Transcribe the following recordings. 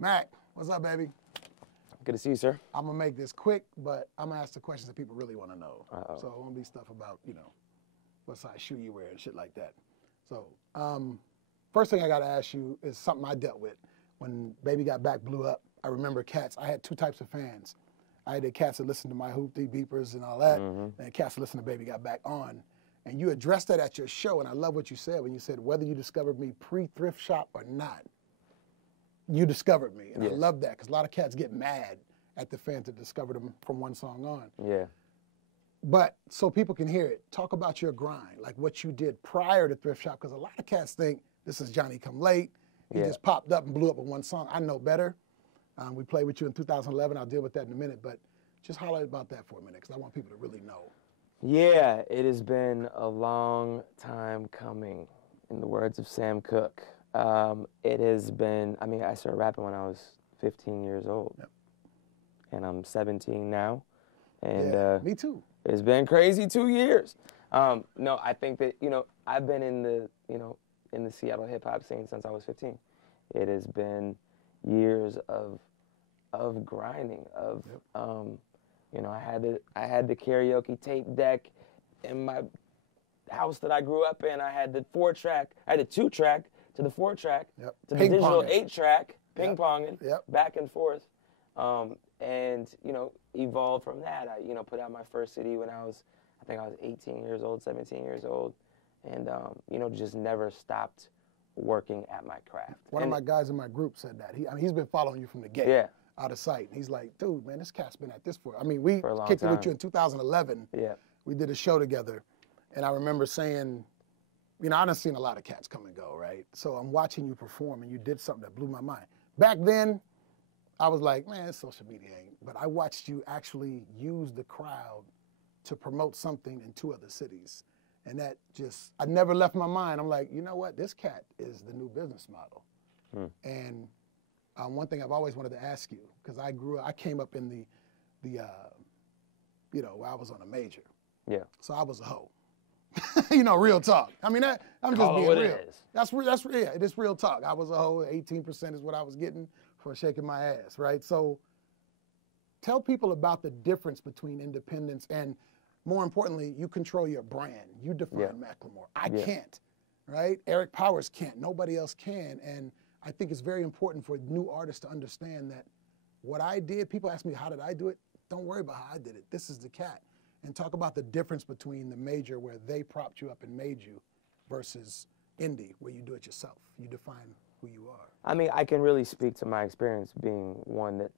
Mac, what's up, baby? Good to see you, sir. I'm gonna make this quick, but I'm gonna ask the questions that people really want to know. Uh-oh. So it won't be stuff about, what size shoe you wear and shit like that. So first thing I gotta ask you is something I dealt with. When Baby Got Back blew up, I remember cats. I had two types of fans. I had the cats that listened to my hoopty beepers and all that, and cats that listened to Baby Got Back on. And you addressed that at your show, and I love what you said when you said, whether you discovered me pre-thrift shop or not, you discovered me. And Yes. I love that, because a lot of cats get mad at the fans that discovered them from one song on. Yeah. But so people can hear it, talk about your grind, like what you did prior to thrift shop, because a lot of cats think this is Johnny Come Late. He just popped up and blew up with one song. I know better. We played with you in 2011. I'll deal with that in a minute, but just holler about that for a minute, because I want people to really know. Yeah, it has been a long time coming, in the words of Sam Cooke. It has been, I started rapping when I was 15 years old. Yep. And I'm 17 now. And Yeah, me too. It's been crazy 2 years. No, I think that, I've been in the Seattle hip hop scene since I was 15. It has been years of grinding, I had the karaoke tape deck in my house that I grew up in. I had the 4-track, I had a 2-track to the 4-track to the digital 8-track, ping-ponging back and forth. And, evolved from that. I, put out my first CD when I think I was 18 years old, 17 years old. And, just never stopped working at my craft. One of my guys in my group said that. He's been following you from the get, out of sight. He's like, dude, man, this cat's been at this for, we kicked it with you in 2011. Yeah. We did a show together. And I remember saying, I done seen a lot of cats come and go, right? So I'm watching you perform, and you did something that blew my mind. Back then, I was like, man, social media ain't. But I watched you actually use the crowd to promote something in 2 other cities. And that just, I never left my mind. I'm like, you know what? This cat is the new business model. And one thing I've always wanted to ask you, because I came up in where I was on a major. Yeah. So I was a hoe. Real talk. I'm just being real. That's it is real talk. I was a hoe. 18% is what I was getting for shaking my ass, right? So tell people about the difference between independence and, more importantly, you control your brand. You define Macklemore. I can't, right? Eric Powers can't. Nobody else can. And I think it's very important for new artists to understand that what I did, people ask me, how did I do it? Don't worry about how I did it. This is the cat. And talk about the difference between the major, where they propped you up and made you, versus indie, where you do it yourself. You define who you are. I can really speak to my experience being one that,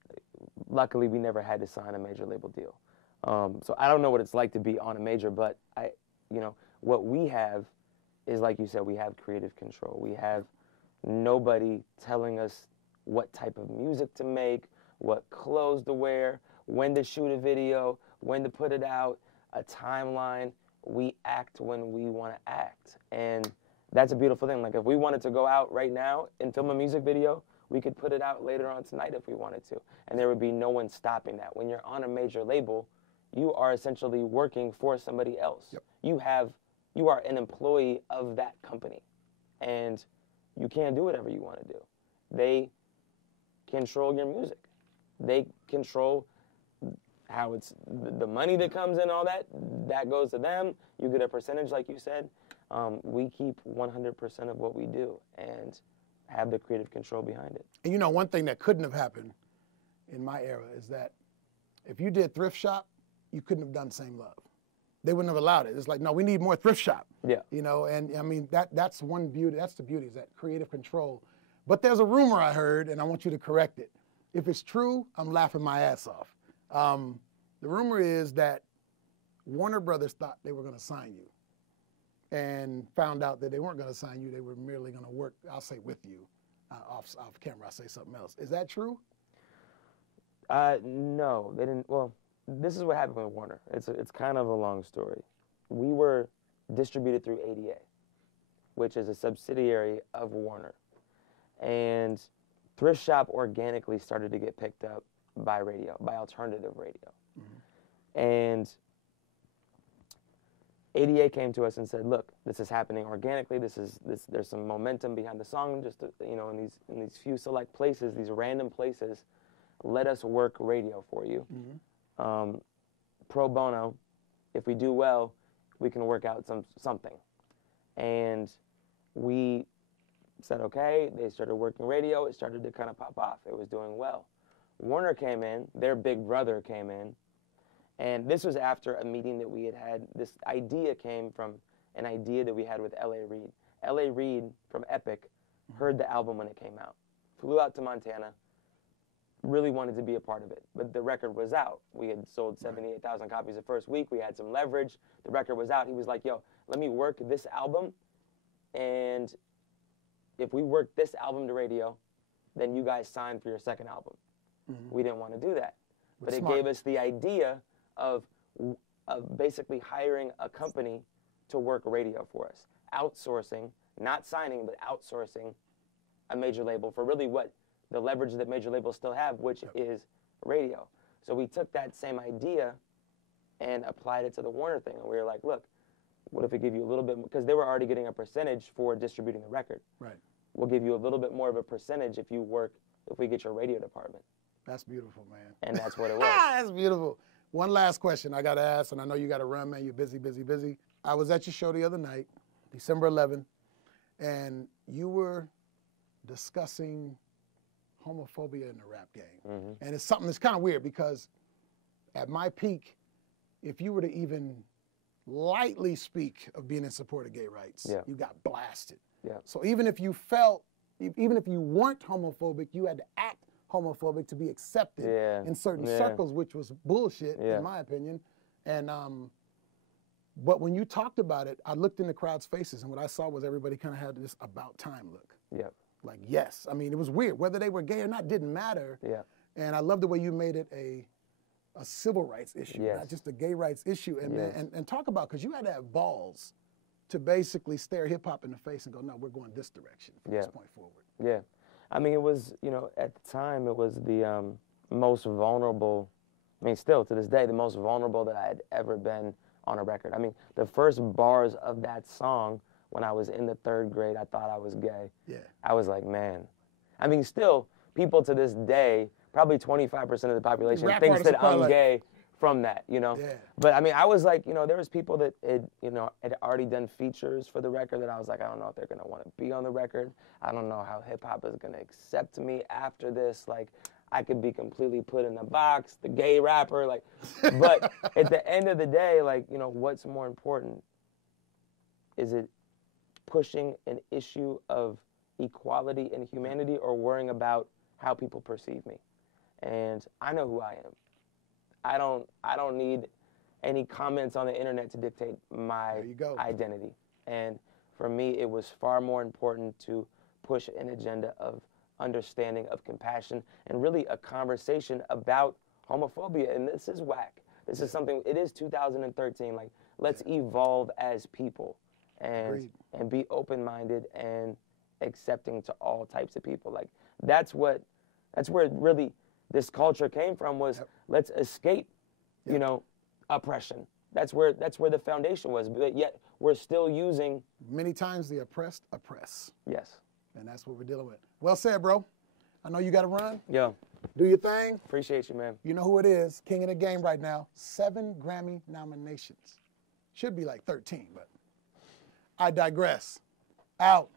luckily, we never had to sign a major label deal. So I don't know what it's like to be on a major, but what we have is, like you said, we have creative control. We have nobody telling us what type of music to make, what clothes to wear, when to shoot a video, when to put it out, a timeline. We act when we want to act. And that's a beautiful thing. Like, if we wanted to go out right now and film a music video, we could put it out later on tonight if we wanted to. And there would be no one stopping that. When you're on a major label, you are essentially working for somebody else. You are an employee of that company. And you can't do whatever you want to do. They control your music. They control how it's, the money that comes in, all that goes to them. You get a percentage, like you said. We keep 100% of what we do and have the creative control behind it. And one thing that couldn't have happened in my era is that if you did thrift shop, you couldn't have done Same Love. They wouldn't have allowed it. It's like, no, we need more thrift shop. Yeah. And that's one beauty. That's the beauty, is that creative control. But there's a rumor I heard, and I want you to correct it. If it's true, I'm laughing my ass off. The rumor is that Warner Brothers thought they were going to sign you, and found out that they weren't going to sign you. They were merely going to work, I'll say, with you. Off camera, I'll say something else. Is that true? No, they didn't. Well, this is what happened with Warner. It's kind of a long story. We were distributed through ADA, which is a subsidiary of Warner. And Thrift Shop organically started to get picked up by radio, by alternative radio. And ADA came to us and said, look, this is happening organically. There's some momentum behind the song, just in these few select places, these random places. Let us work radio for you. Pro bono. If we do well, we can work out something. And we said, okay. They started working radio. It started to kind of pop off. It was doing well. Warner came in. Their big brother came in. And this was after a meeting that we had. This idea came from an idea that we had with L.A. Reid. L.A. Reid from Epic heard the album when it came out, flew out to Montana, really wanted to be a part of it. But the record was out. We had sold 78,000 copies the first week. We had some leverage. The record was out. He was like, yo, let me work this album. And if we work this album to radio, then you guys sign for your second album. We didn't want to do that. But it gave us the idea of basically hiring a company to work radio for us. Outsourcing, not signing, but outsourcing a major label for really what the leverage that major labels still have, which is radio. So we took that same idea and applied it to the Warner thing. And we were like, look, what if we give you a little bit, because they were already getting a percentage for distributing the record. We'll give you a little bit more of a percentage if we get your radio department. That's beautiful, man. And that's what it was. That's beautiful. One last question I got to ask, and I know you got to run, man. You're busy, busy, busy. I was at your show the other night, December 11th, and you were discussing homophobia in the rap game. And it's something that's kind of weird because at my peak, if you were to even lightly speak of being in support of gay rights, you got blasted. So even if you weren't homophobic, you had to act homophobic to be accepted in certain circles, which was bullshit, in my opinion. And but when you talked about it, I looked in the crowd's faces, and what I saw was everybody kind of had this about time look. Like, yes. I mean, it was weird. Whether they were gay or not didn't matter. And I love the way you made it a civil rights issue, not just a gay rights issue. And, man, and talk about, because you had to have balls to basically stare hip-hop in the face and go, no, we're going this direction from this point forward. I mean, it was, at the time, it was the most vulnerable, I mean, still to this day, the most vulnerable that I had ever been on a record. I mean, the first bars of that song, when I was in the 3rd grade, I thought I was gay. I was like, man. I mean, still, people to this day, probably 25% of the population thinks that I'm gay from that, But I mean, I was like, there was people that had already done features for the record that I was like, I don't know if they're gonna want to be on the record. I don't know how hip hop is gonna accept me after this. Like, I could be completely put in a box, the gay rapper, like. But at the end of the day, like, what's more important? Is it pushing an issue of equality and humanity, or worrying about how people perceive me? And I know who I am. I don't need any comments on the internet to dictate my identity. And for me, it was far more important to push an agenda of understanding, of compassion, and really a conversation about homophobia. And this is whack. This is something, it is 2013. Like, let's evolve as people and be open-minded and accepting to all types of people. Like, that's where really this culture came from, was let's escape, oppression. That's where the foundation was. But yet we're still using. Many times the oppressed oppress. Yes. And that's what we're dealing with. Well said, bro. I know you got to run. Yo. Do your thing. Appreciate you, man. You know who it is. King of the game right now. 7 Grammy nominations. Should be like 13, but I digress. Out.